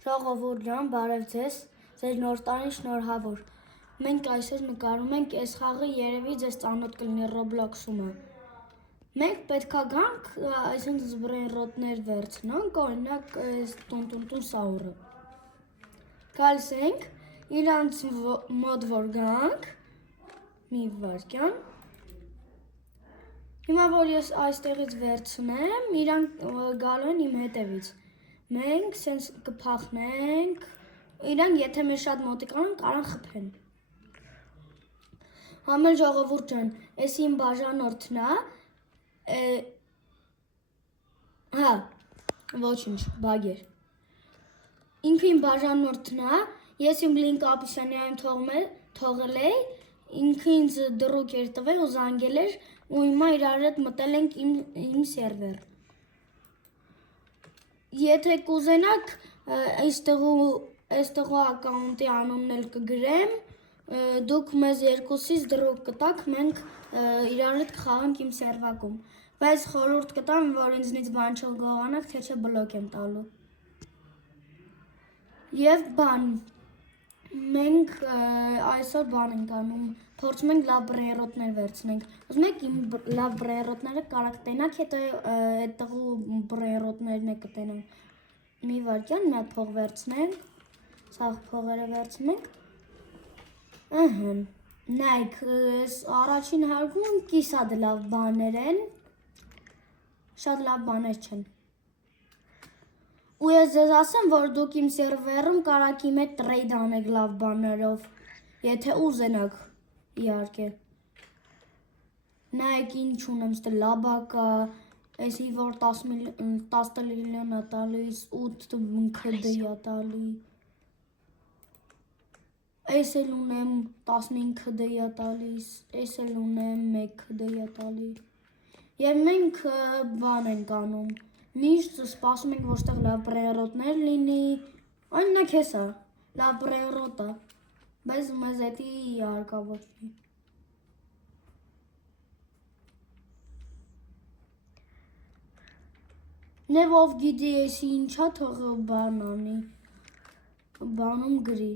Ժողովուրդ ջան, բարև ձեզ, ձեր նոր տարին շնորհավոր։ Մենք այսօր նկարում ենք այս խաղը, երևի ձեզ ծանոթ կլինի Roblox-ում։ Մենք պետքա գանք այսինքն զբրեյնրոտներ վերցնանք, օրինակ այս տուն սաուրը։ Գալիս ենք, իրանց մոտ որ գանք, մի վայրկյան։ Հիմա որ ես այստեղից վերցնեմ, իրանք գալու են իմ հետևից։ Մենք սենց կփախնենք, իրանք եթե մեր շատ մոտիկ անեն, կարան խփեն։ Համել ժողովուրդ ջան, ես իմ բաժանորդն է, հա, ոչինչ, բագեր։ Ինքը իմ բաժանորդն է, ես իմ լինք Ապիսյանյանը թողել էի, ինքը ինձ դրուկ էր տվել ու զանգել էր, ու հիմա իրար հետ մտել ենք իմ սերվեր։ Եթե կուզենաք, այստեղու ակաունտի անունն էլ կգրեմ, դուք մեզ երկուսից դրուկ կտաք, մենք իրար հետ կխաղանք իմ սերվակում, բայց խորհուրդ կտամ, որ ինձնից բան չգողանաք, թե չէ բլոկ եմ տալու։ Եվ բան, մենք այսօր բան ենք անում, փորձում ենք լավ բրեյնրոտներ վերցնենք, ուզում եք իմ լավ բրեյնրոտները կարաք տենաք, հետո այդտեղու բրեյնրոտներն է կտենանք։ Մի վայրկյան, մի հատ փող վերցնենք, սաղ փողերը վերցնենք, նայք, առաջին հարկում կիսատ լավ բաներ են, շատ լավ բաներ չեն։ Ու ես ձեզ ասեմ, որ դուք իմ սերվերում կարաք իմ հետ տրեյդ անեք լավ բաներով, եթե ուզենաք, իհարկե։ Նայեք ինչ ունեմ, ստե լաբակա, էսի որ 10 միլիոն է տալիս, 8 քդ է տալի, էս էլ ունեմ 15 քդ է տալիս, էս էլ ունեմ 1 քդ է տալի։ Եվ մենք բան ենք անում, միշտ սպասում ենք, որ ստեղ լավ բրեյնրոտներ լինի, օրինակ հեսա, լավ բրեյնրոտ է, բայց մեզ էտի հարկավոր չի։ Նև ով գիտի էսի ինչա թող բան անի, բանում գրի։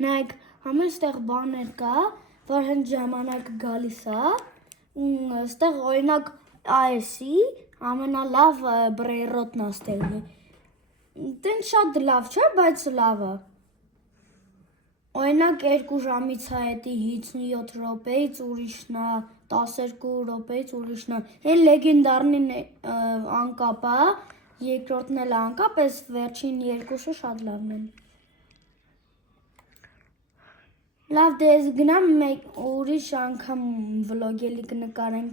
Նայք, համել ստեղ բաներ կա, որ հենց ժամանակ գալիս է, ստեղ օրինակ AES-ի ամենալավ բրեյնրոտն է ստեղի, տեն շատ լավ չէ, բայց լավ է, օրինակ 2 ժամից է հետի 57 ռոպեից ուրիշն է, 12 ռոպեից ուրիշն է, են լեգենդարնին անկապ է, երկրորդն էլ անկապ, ես վերջին երկուսը շատ լավն են։ Լավ, դե ես գնամ ուրիշ անգամ վլոգ էլի կնկարենք։